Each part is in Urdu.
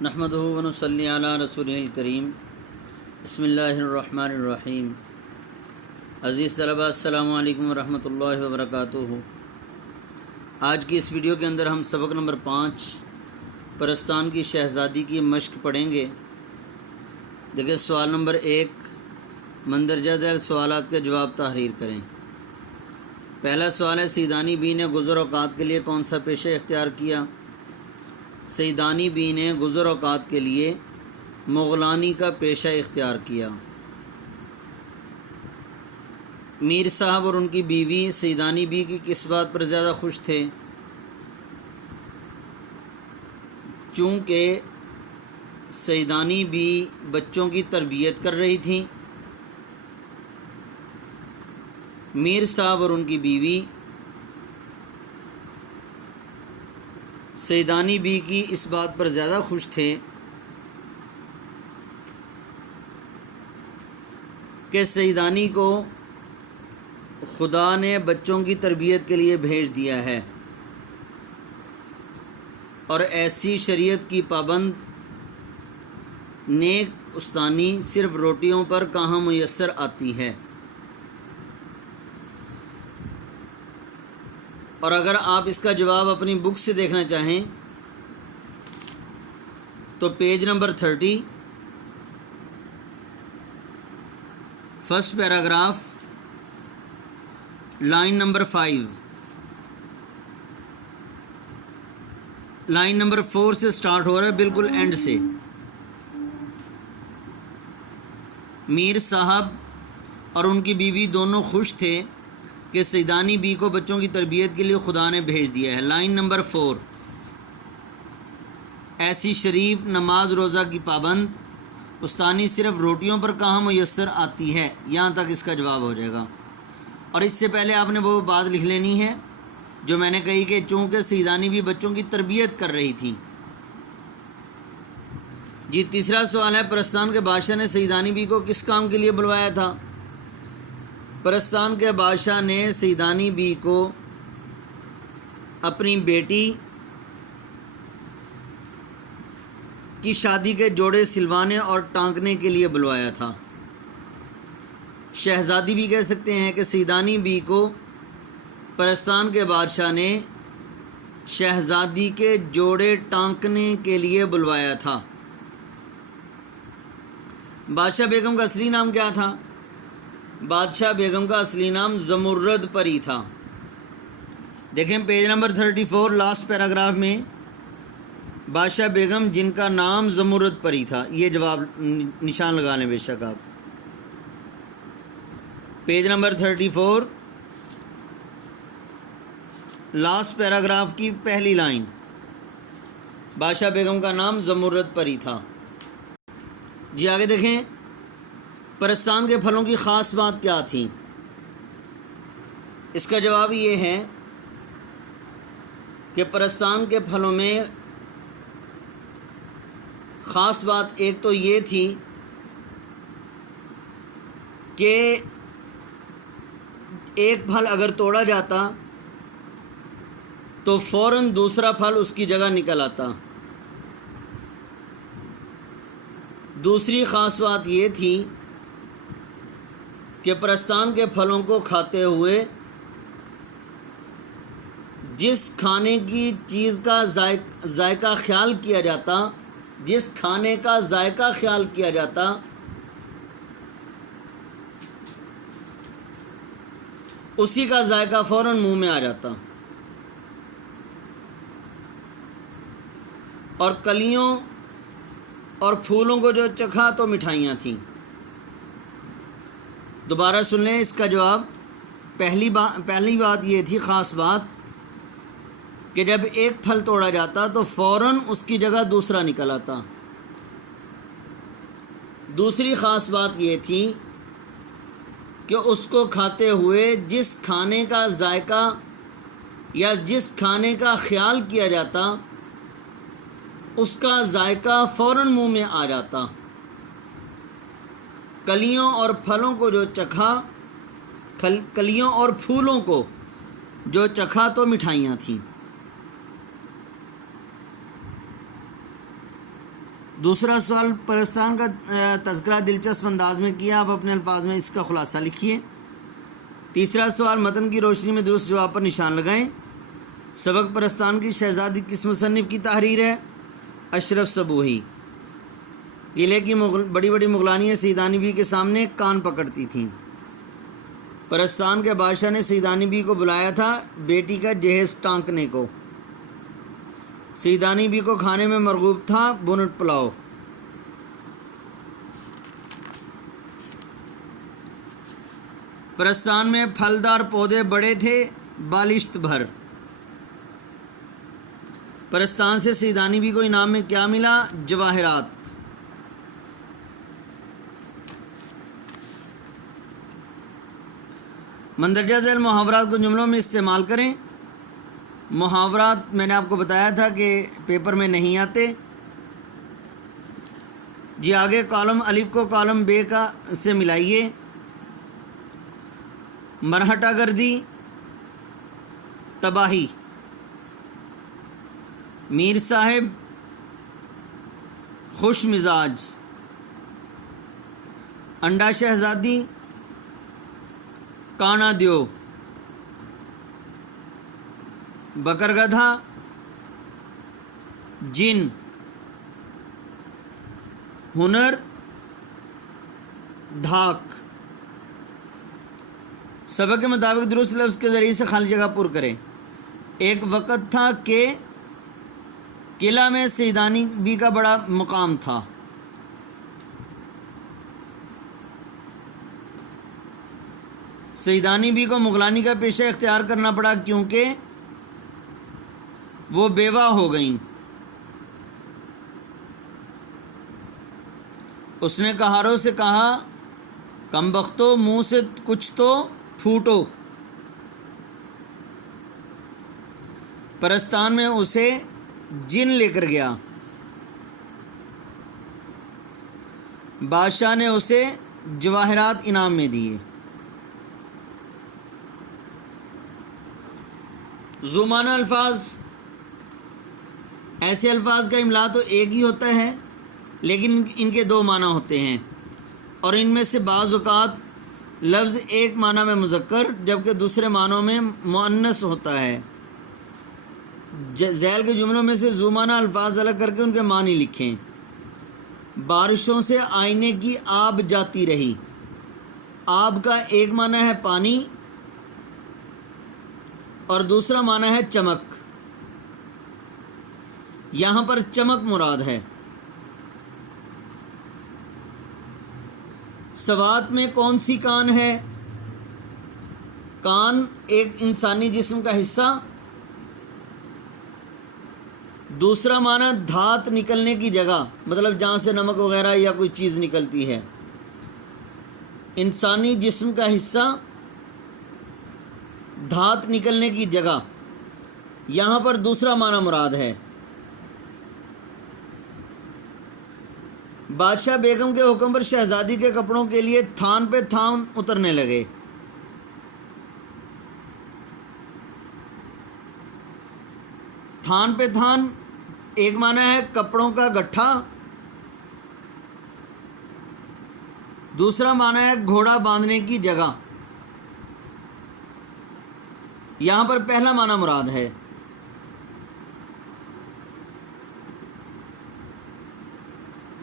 نحمدہ و نصلی علی رسولہ الکریم بسم اللہ الرحمن الرحیم۔ عزیز طلبہ السلام علیکم ورحمۃ اللہ وبرکاتہ۔ آج کی اس ویڈیو کے اندر ہم سبق نمبر 5 پرستان کی شہزادی کی مشق پڑھیں گے۔ دیکھیں سوال نمبر 1، مندرجہ ذیل سوالات کے جواب تحریر کریں۔ پہلا سوال ہے، سیدانی بی نے گزر اوقات کے لیے کون سا پیشہ اختیار کیا؟ سیدانی بی نے گزر اوقات کے لیے مغلانی کا پیشہ اختیار کیا۔ میر صاحب اور ان کی بیوی سیدانی بی کی کس بات پر زیادہ خوش تھے؟ چونکہ سیدانی بی بچوں کی تربیت کر رہی تھیں۔ میر صاحب اور ان کی بیوی سیدانی بی کی اس بات پر زیادہ خوش تھے کہ سیدانی کو خدا نے بچوں کی تربیت کے لیے بھیج دیا ہے اور ایسی شریعت کی پابند نیک استانی صرف روٹیوں پر کہاں میسر آتی ہے۔ اور اگر آپ اس کا جواب اپنی بک سے دیکھنا چاہیں تو page number 30، first paragraph, line number 5، line number 4 سے سٹارٹ ہو رہا ہے، بالکل اینڈ سے۔ میر صاحب اور ان کی بیوی دونوں خوش تھے کہ سیدانی بی کو بچوں کی تربیت کے لیے خدا نے بھیج دیا ہے۔ لائن نمبر 4، ایسی شریف نماز روزہ کی پابند استانی صرف روٹیوں پر کہاں میسر آتی ہے، یہاں تک اس کا جواب ہو جائے گا۔ اور اس سے پہلے آپ نے وہ بات لکھ لینی ہے جو میں نے کہی کہ چونکہ سیدانی بھی بچوں کی تربیت کر رہی تھی۔ جی تیسرا سوال ہے، پرستان کے بادشاہ نے سیدانی بی کو کس کام کے لیے بلوایا تھا؟ پرستان کے بادشاہ نے سیدانی بی کو اپنی بیٹی کی شادی کے جوڑے سلوانے اور ٹانکنے کے لیے بلوایا تھا۔ شہزادی بھی کہہ سکتے ہیں کہ سیدانی بی کو پرستان کے بادشاہ نے شہزادی کے جوڑے ٹانکنے کے لیے بلوایا تھا۔ بادشاہ بیگم کا اصلی نام کیا تھا؟ بادشاہ بیگم کا اصلی نام زمرد پری تھا۔ دیکھیں پیج نمبر 34، لاسٹ پیراگراف میں بادشاہ بیگم جن کا نام زمرد پری تھا، یہ جواب نشان لگا لیں بے شک آپ۔ پیج نمبر 34، لاسٹ پیراگراف کی پہلی لائن، بادشاہ بیگم کا نام زمرد پری تھا۔ جی آگے دیکھیں، پرستان کے پھلوں کی خاص بات کیا تھی؟ اس کا جواب یہ ہے کہ پرستان کے پھلوں میں خاص بات ایک تو یہ تھی کہ ایک پھل اگر توڑا جاتا تو فوراً دوسرا پھل اس کی جگہ نکل آتا۔ دوسری خاص بات یہ تھی کہ پرستان کے پھلوں کو کھاتے ہوئے جس کھانے کی چیز کا ذائقہ خیال کیا جاتا، جس کھانے کا ذائقہ خیال کیا جاتا، اسی کا ذائقہ فوراً منہ میں آ جاتا۔ اور کلیوں اور پھولوں کو جو چکھا تو مٹھائیاں تھیں۔ دوبارہ سن لیں اس کا جواب۔ پہلی بات یہ تھی، خاص بات، کہ جب ایک پھل توڑا جاتا تو فوراً اس کی جگہ دوسرا نکل آتا۔ دوسری خاص بات یہ تھی کہ اس کو کھاتے ہوئے جس کھانے کا ذائقہ یا جس کھانے کا خیال کیا جاتا، اس کا ذائقہ فوراً منہ میں آ جاتا۔ کلیوں اور پھلوں کو جو چکھا، کلیوں اور پھولوں کو جو چکھا تو مٹھائیاں تھیں۔ دوسرا سوال پرستان کا تذکرہ دلچسپ انداز میں کیا، آپ اپنے الفاظ میں اس کا خلاصہ لکھیے۔ تیسرا سوال متن کی روشنی میں درست جواب پر نشان لگائیں۔ سبق پرستان کی شہزادی کس مصنف کی تحریر ہے؟ اشرف صبوحی۔ قلعے کی بڑی بڑی مغلانیاں سیدانی بی کے سامنے کان پکڑتی تھیں۔ پرستان کے بادشاہ نے سیدانی بی کو بلایا تھا بیٹی کا جہیز ٹانکنے کو۔ سیدانی بی کو کھانے میں مرغوب تھا بنٹ پلاؤ۔ پرستان میں پھلدار پودے بڑے تھے بالشت بھر۔ پرستان سے سیدانی بی کو انعام میں کیا ملا؟ جواہرات۔ مندرجہ ذیل محاورات کو جملوں میں استعمال کریں۔ محاورات میں نے آپ کو بتایا تھا کہ پیپر میں نہیں آتے۔ جی آگے کالم الف کو کالم بے کا سے ملائیے۔ مرہٹہ گردی تباہی، میر صاحب خوش مزاج، انڈا شہزادی کانا دیو، بکر گدھا جن، ہنر دھاک۔ سبق کے مطابق درست لفظ کے ذریعے سے خالی جگہ پر کریں۔ ایک وقت تھا کہ قلعہ میں سیدانی بی کا بڑا مقام تھا۔ سیدانی بی کو مغلانی کا پیشہ اختیار کرنا پڑا کیونکہ وہ بیوہ ہو گئیں۔ اس نے کہاروں سے کہا کم بختو منہ سے کچھ تو پھوٹو۔ پرستان میں اسے جن لے کر گیا۔ بادشاہ نے اسے جواہرات انعام میں دیے۔ زمانہ الفاظ، ایسے الفاظ کا املا تو ایک ہی ہوتا ہے لیکن ان کے دو معنی ہوتے ہیں، اور ان میں سے بعض اوقات لفظ ایک معنی میں مذکر جبکہ دوسرے معنوں میں مؤنث ہوتا ہے۔ ذیل کے جملوں میں سے زمانہ الفاظ الگ کر کے ان کے معنی لکھیں۔ بارشوں سے آئینے کی آب جاتی رہی۔ آب کا ایک معنی ہے پانی اور دوسرا معنی ہے چمک۔ یہاں پر چمک مراد ہے۔ سوات میں کون سی کان ہے؟ کان ایک انسانی جسم کا حصہ۔ دوسرا معنی دھات نکلنے کی جگہ، مطلب جہاں سے نمک وغیرہ یا کوئی چیز نکلتی ہے۔ انسانی جسم کا حصہ، دھات نکلنے کی جگہ، یہاں پر دوسرا معنی مراد ہے۔ بادشاہ بیگم کے حکم پر شہزادی کے کپڑوں کے لیے تھان پہ تھان اترنے لگے۔ تھان پہ تھان ایک معنی ہے کپڑوں کا گٹھا، دوسرا معنی ہے گھوڑا باندھنے کی جگہ۔ یہاں پر پہلا معنی مراد ہے۔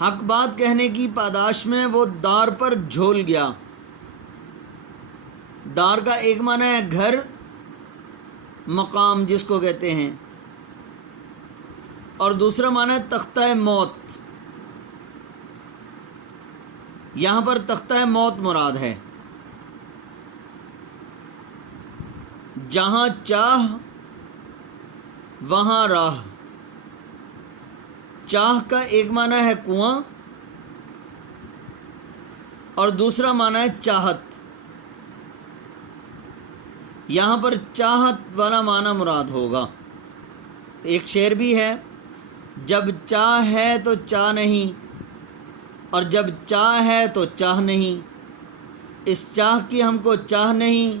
حق بات کہنے کی پاداش میں وہ دار پر جھول گیا۔ دار کا ایک معنی ہے گھر، مقام جس کو کہتے ہیں، اور دوسرا معنی ہے تختہ موت۔ یہاں پر تختہ موت مراد ہے۔ جہاں چاہ وہاں راہ۔ چاہ کا ایک معنی ہے کنواں اور دوسرا معنی ہے چاہت۔ یہاں پر چاہت والا معنی مراد ہوگا۔ ایک شعر بھی ہے، جب چاہ ہے تو چاہ نہیں اور جب چاہ ہے تو چاہ نہیں، اس چاہ کی ہم کو چاہ نہیں،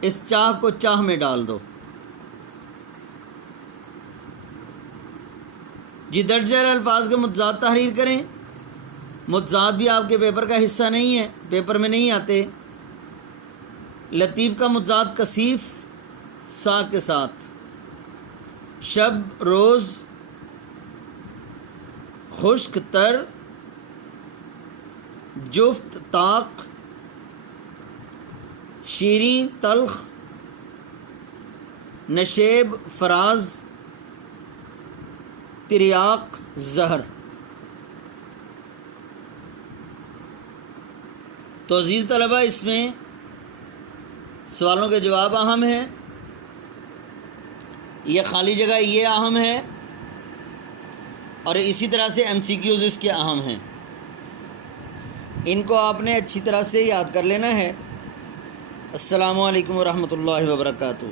اس چاہ کو چاہ میں ڈال دو۔ جی درج ذیل الفاظ کے متضاد تحریر کریں. متضاد بھی آپ کے پیپر کا حصہ نہیں ہے، پیپر میں نہیں آتے. لطیف کا متضاد کثیف سا کے ساتھ. شب روز خشک تر جفت طاق شیریں تلخ نشیب فراز تریاق زہر. تو عزیز طلبہ اس میں سوالوں کے جواب اہم ہیں، یہ خالی جگہ یہ اہم ہے، اور اسی طرح سے ایم سی کیوز اس کے اہم ہیں. ان کو آپ نے اچھی طرح سے یاد کر لینا ہے. السلام علیکم ورحمۃ اللہ وبرکاتہ.